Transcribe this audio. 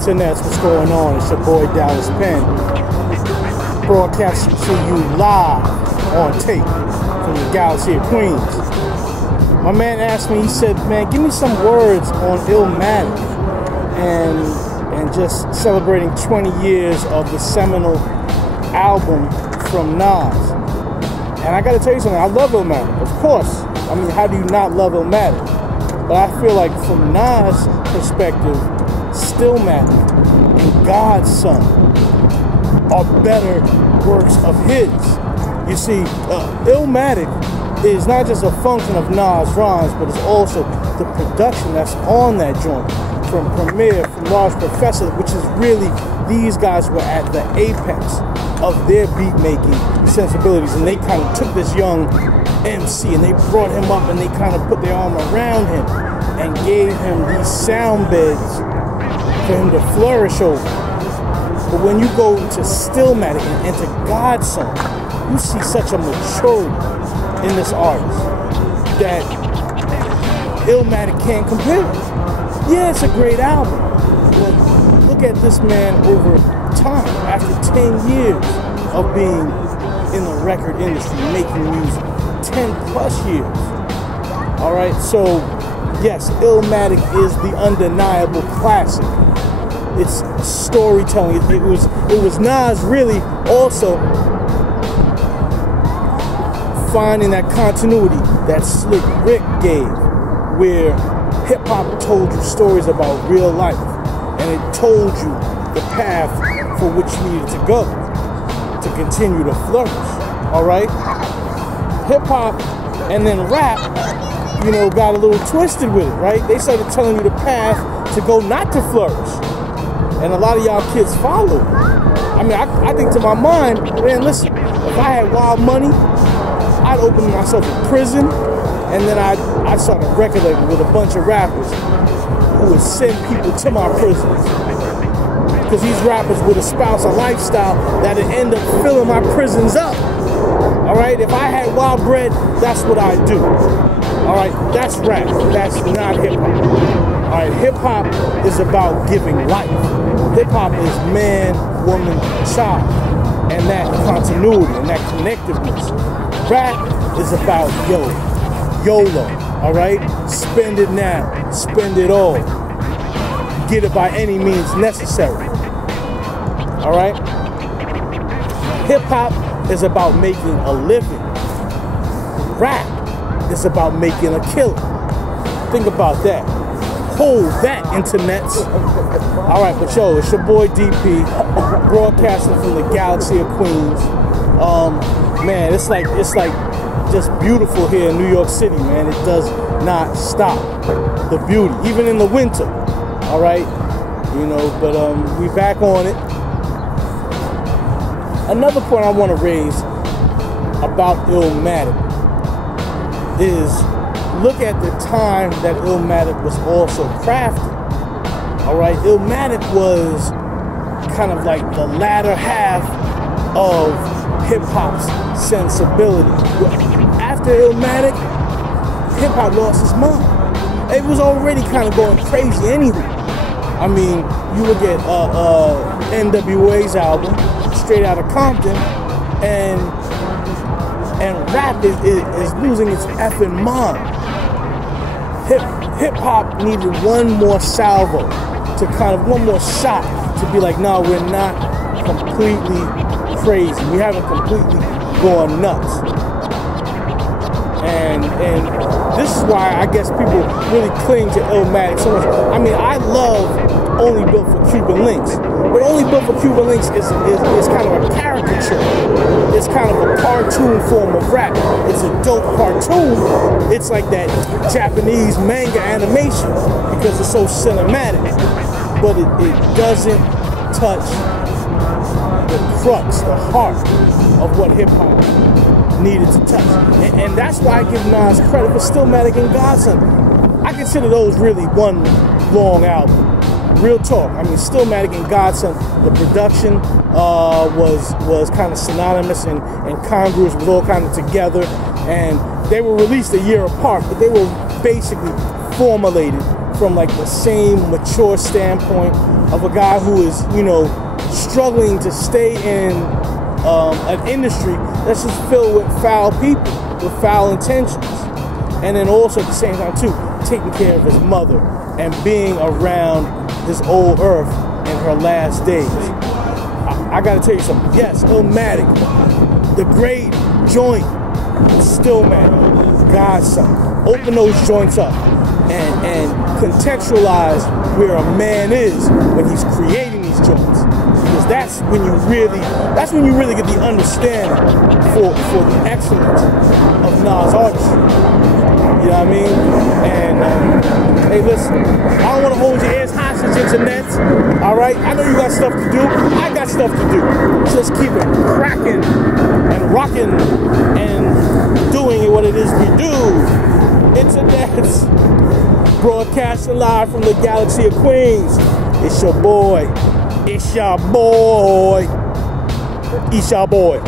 internets, what's going on? It's your boy Dallas PENN, broadcasting to you live on tape from the Galaxy of Queens. My man asked me, he said, man, give me some words on ILLMATIC and just celebrating 20 years of the seminal album from Nas. And I gotta tell you something, I love ILLMATIC, of course. I mean, how do you not love ILLMATIC? But I feel like from Nas' perspective, Stillmatic and God's Son are better works of his. You see, ILLMATIC is not just a function of Nas rhymes, but it's also the production that's on that joint. From Premier, from Large Professor, which is really, these guys were at the apex of their beat-making sensibilities, and they kind of took this young MC and they brought him up and they kind of put their arm around him and gave him these sound beds for him to flourish over. But when you go to Stillmatic and to God's Son, you see such a maturity in this artist that ILLMATIC can't compare. Yeah, it's a great album, but look at this man over time. After 10 years of being in the record industry, making music, 10 plus years. All right, so yes, ILLMATIC is the undeniable classic. It's storytelling. It was Nas really also finding that continuity that Slick Rick gave, where hip-hop told you stories about real life, and it told you the path for which you needed to go to continue to flourish. All right, hip-hop and then rap, you know, got a little twisted with it, right? They started telling you the path to go not to flourish, and a lot of y'all kids followed. I mean, I think to my mind, man, listen, if I had wild money, I'd open myself in prison, and then I'd start a record label with a bunch of rappers who would send people to my prisons. Because these rappers would espouse a lifestyle that would end up filling my prisons up. All right, if I had wild bread, that's what I'd do. All right, that's rap, that's not hip-hop. All right, hip-hop is about giving life. Hip-hop is man, woman, child, and that continuity and that connectiveness. Rap is about YOLO, all right? Spend it now, spend it all. Get it by any means necessary, all right? Hip-hop is about making a living. Rap is about making a killing. Think about that. Hold that, internets. All right, but yo, it's your boy DP, broadcasting from the Galaxy of Queens. Man, it's like just beautiful here in New York City, man. It does not stop. The beauty, even in the winter. All right, you know, but we back on it. Another point I want to raise about ILLMATIC is look at the time that ILLMATIC was also crafted. All right, ILLMATIC was kind of like the latter half of hip-hop's sensibility. After ILLMATIC, hip-hop lost its mind. It was already kind of going crazy anyway. I mean, you look at NWA's album, Straight Outta Compton, and rap is losing its effing mind. Hip-hop needed one more salvo, to kind of one more shot to be like, no, we're not completely crazy. We haven't completely gone nuts. And this is why I guess people really cling to ILLMATIC so much. I mean, I love Only Built for Cuban Links, but Only Built for Cuban Links is kind of a caricature. It's kind of a cartoon form of rap. It's a dope cartoon. It's like that Japanese manga animation because it's so cinematic, but it doesn't touch the crux, the heart of what hip-hop needed to touch. And that's why I give Nas credit for Stillmatic and God's Son. I consider those really one long album. Real talk. I mean, Stillmatic and God's Son, the production was kind of synonymous and congruous, was all kind of together. And they were released a year apart, but they were basically formulated from like the same mature standpoint of a guy who is, you know, struggling to stay in an industry that's just filled with foul people, with foul intentions. And then also at the same time too, taking care of his mother and being around this old earth in her last days. I gotta tell you something. Yes, ILLMATIC, the great joint, still man, God's son. Open those joints up and contextualize where a man is when he's creating these joints. Because that's when you really get the understanding for the excellence of Nas artistry. You know what I mean? And hey, listen, I don't want to hold your ears hostage, internet. All right, I know you got stuff to do. I got stuff to do. Just keep it cracking and rocking and doing what it is we do. Internet, broadcasting live from the galaxy of Queens. It's your boy. It's your boy. It's your boy.